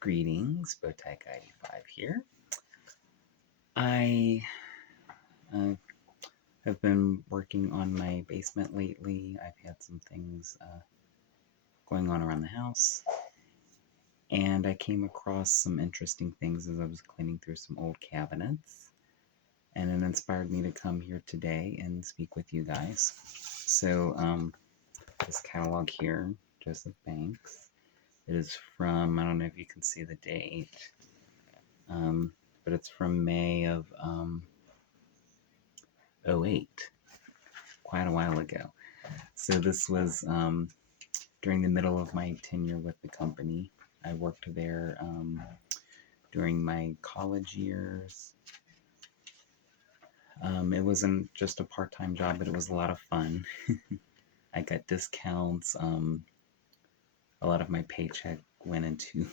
Greetings, Bowtie95 here. I have been working on my basement lately. I've had some things going on around the house, and I came across some interesting things as I was cleaning through some old cabinets, and it inspired me to come here today and speak with you guys. So, this catalog here, Joseph Banks, it is from, I don't know if you can see the date, but it's from May of 08, quite a while ago. So this was during the middle of my tenure with the company. I worked there during my college years. It wasn't just a part-time job, but it was a lot of fun. I got discounts. A lot of my paycheck went into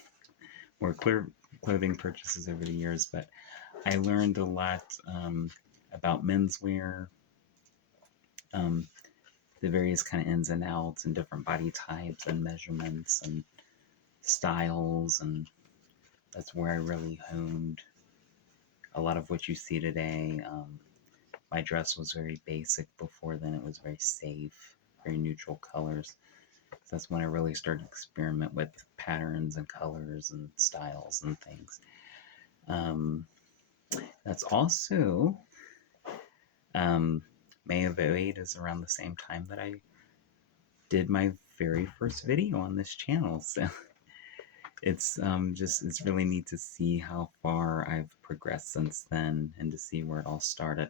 more clothing purchases over the years, but I learned a lot about menswear, the various kind of ins and outs and different body types and measurements and styles, and that's where I really honed a lot of what you see today. My dress was very basic before then. It was very safe, very neutral colors. So that's when I really started to experiment with patterns and colors and styles and things. That's also May of 08 is around the same time that I did my very first video on this channel. So it's really neat to see how far I've progressed since then and to see where it all started.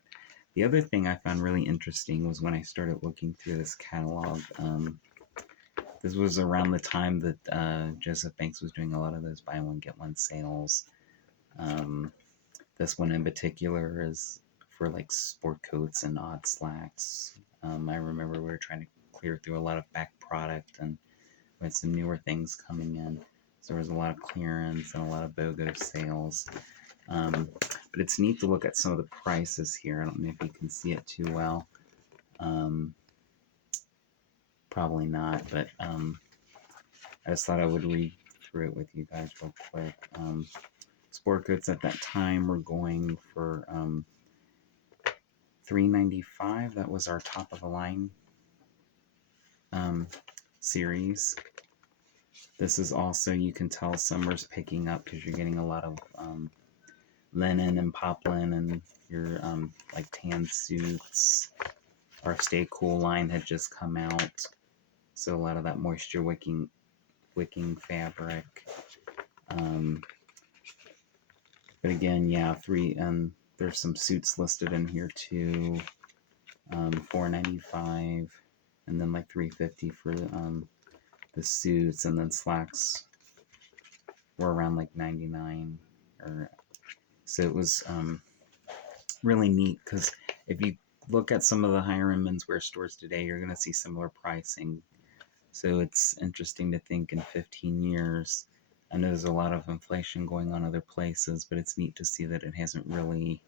The other thing I found really interesting was when I started looking through this catalog. This was around the time that Joseph Banks was doing a lot of those buy one get one sales. This one in particular is for like sport coats and odd slacks. I remember we were trying to clear through a lot of back product, and we had some newer things coming in. So there was a lot of clearance and a lot of BOGO sales. But it's neat to look at some of the prices here. I don't know if you can see it too well. Probably not, but I just thought I would read through it with you guys real quick. Sport coats at that time were going for $3.95. That was our top of the line series. This is also, you can tell summer's picking up because you're getting a lot of linen and poplin, and your like tan suits. Our Stay Cool line had just come out, so a lot of that moisture wicking fabric. But again, yeah, there's some suits listed in here too. $4.95, and then like $3.50 for the suits, and then slacks were around like $99. So it was really neat, because if you look at some of the higher end menswear stores today, you're going to see similar pricing. So it's interesting to think in 15 years, I know there's a lot of inflation going on other places, but it's neat to see that it hasn't really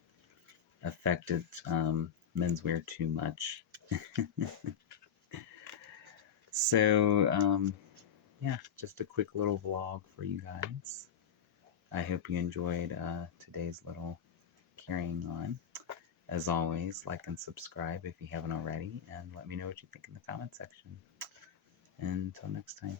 affected menswear too much. So, yeah, just a quick little vlog for you guys. I hope you enjoyed today's little carrying on. As always, like and subscribe if you haven't already, and let me know what you think in the comment section. Until next time.